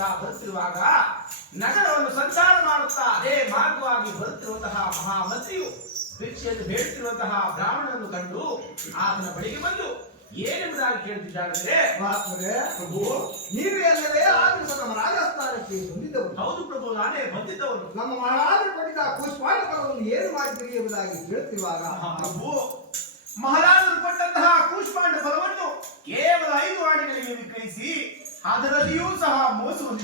ಮಾಡುತ್ತಾ ಬರುತ್ತಿರುವಾಗ ನಗರವನ್ನು ಸಂಚಾರ ಮಾಡುತ್ತಾ ಅದೇ ಮಾರ್ಗವಾಗಿ ಬರುತ್ತಿರುವಂತಹ ಮಹಾಮಂತ್ರಿಯು ಭಿಕ್ಷೆಯನ್ನು ಬೇಡುತ್ತಿರುವಂತಹ ಬ್ರಾಹ್ಮಣನನ್ನು ಕಂಡು ಆತನ ಬಳಿಗೆ ಬಂದು ಏನೆಂಬುದಾಗಿ ಕೇಳುತ್ತಿದ್ದಾರೆಂದರೆ, ಮಹಾತ್ಮರೇ, ಪ್ರಭು ನೀವು ಎಲ್ಲವೇ ಆದರೂ ನಮ್ಮ ರಾಜಸ್ಥಾನಕ್ಕೆ ಬಂದಿದ್ದವರು. ಹೌದು ಪ್ರಭು, ನಾನೇ ಬಂದಿದ್ದವನು. ನಮ್ಮ ಮಹಾರಾಜರು ಕೊಟ್ಟಿದ್ದ ಕೂಷ್ಮಾಂಡ ಫಲವನ್ನು ಏನು ಮಾಡಿದ್ದೀರಿ ಎಂಬುದಾಗಿ ಕೇಳುತ್ತಿರುವಾಗ, ಪ್ರಭು ಮಹಾರಾಜರು ಕೊಟ್ಟಂತಹ ಕೂಷ್ಮಾಂಡ ಫಲವನ್ನು ಕೇವಲ 5 ಆನೆಗಳಿಗೆ ವಿಕ್ರಯಿಸಿ ಅದರಲ್ಲಿಯೂ ಸಹ ಮೋಸವನ್ನು